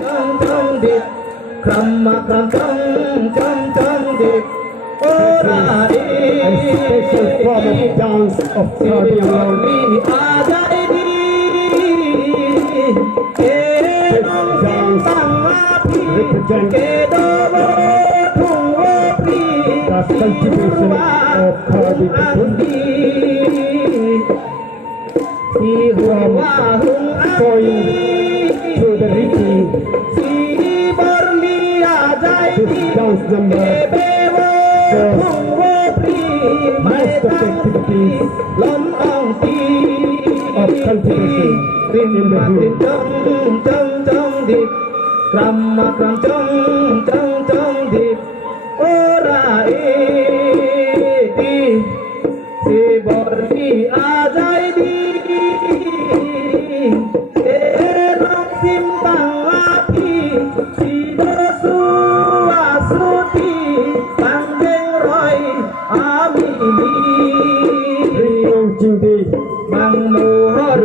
Trong điệp khăm mà khăm trong điệp ora đi special form of dance of cardiac alone. a dai đi ke nong sim tang a phi ke do bo thung wo phi The cultivation of cardiac si hoa hung going through the rhythm. si barli a dai This dance number most of the activities lom ong ti of cultivation rin in the ma rin room. trong đi kram ma kram trong đi ora ti si borni a jai di e long sim tang a ti si do su a su ti tang deng roi a mi Ring Long Jing Di. mang mồ hôi